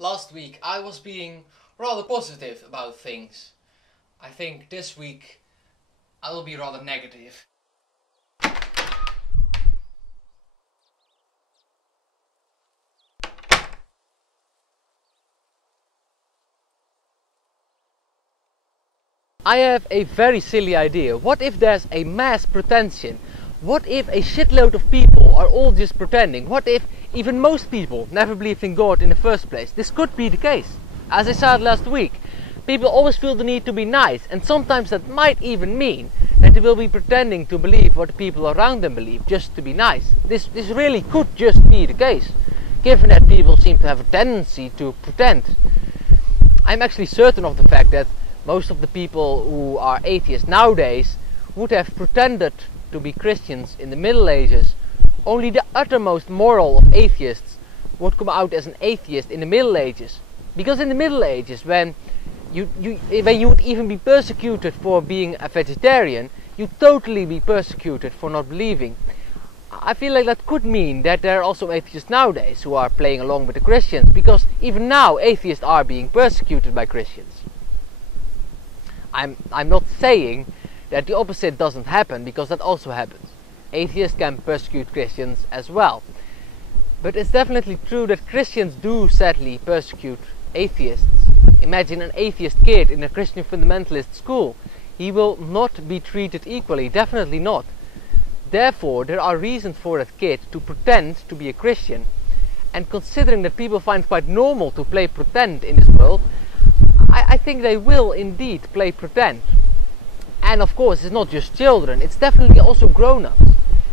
Last week I was being rather positive about things. I think this week I will be rather negative. I have a very silly idea. What if there's a mass pretension? What if a shitload of people are all just pretending? What if even most people never believed in God in the first place? This could be the case. As I said last week, people always feel the need to be nice, and sometimes that might even mean that they will be pretending to believe what the people around them believe just to be nice. This really could just be the case, given that people seem to have a tendency to pretend. I'm actually certain of the fact that most of the people who are atheists nowadays would have pretended to be Christians in the Middle Ages. Only the uttermost moral of atheists would come out as an atheist in the Middle Ages. Because in the Middle Ages, when you would even be persecuted for being a vegetarian, you'd totally be persecuted for not believing. I feel like that could mean that there are also atheists nowadays who are playing along with the Christians, because even now atheists are being persecuted by Christians. I'm not saying that the opposite doesn't happen, because that also happens. Atheists can persecute Christians as well. But it's definitely true that Christians do sadly persecute atheists. Imagine an atheist kid in a Christian fundamentalist school. He will not be treated equally, definitely not. Therefore, there are reasons for that kid to pretend to be a Christian. And considering that people find it quite normal to play pretend in this world, I think they will indeed play pretend. And of course, it's not just children, it's definitely also grown-ups.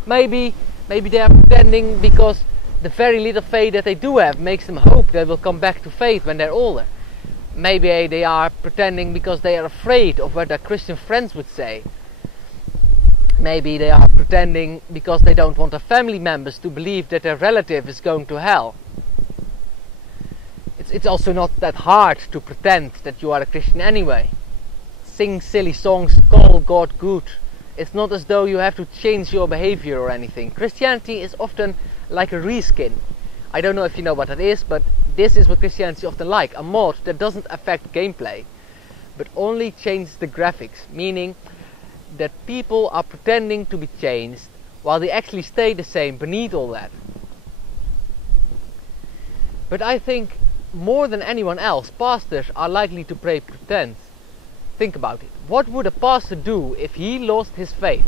Maybe they are pretending because the very little faith that they do have makes them hope they will come back to faith when they're older. Maybe they are pretending because they are afraid of what their Christian friends would say. Maybe they are pretending because they don't want their family members to believe that their relative is going to hell. It's also not that hard to pretend that you are a Christian anyway. Sing silly songs, call God good. It's not as though you have to change your behavior or anything. Christianity is often like a reskin. I don't know if you know what that is, but this is what Christianity is often like. A mod that doesn't affect gameplay, but only changes the graphics. Meaning that people are pretending to be changed while they actually stay the same beneath all that. But I think more than anyone else, pastors are likely to play pretend. Think about it. What would a pastor do if he lost his faith?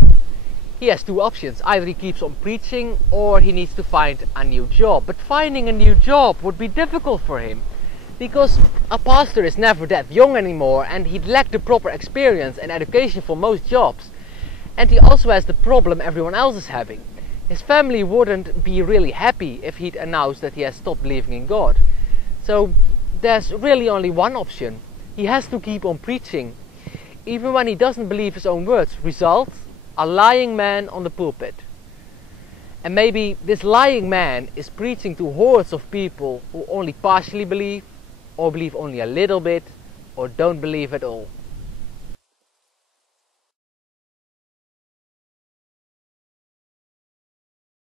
He has two options. Either he keeps on preaching, or he needs to find a new job. But finding a new job would be difficult for him, because a pastor is never that young anymore, and he'd lack the proper experience and education for most jobs. And he also has the problem everyone else is having. His family wouldn't be really happy if he'd announced that he has stopped believing in God. So there's really only one option. He has to keep on preaching, even when he doesn't believe his own words. Result? A lying man on the pulpit. And maybe this lying man is preaching to hordes of people who only partially believe, or believe only a little bit, or don't believe at all.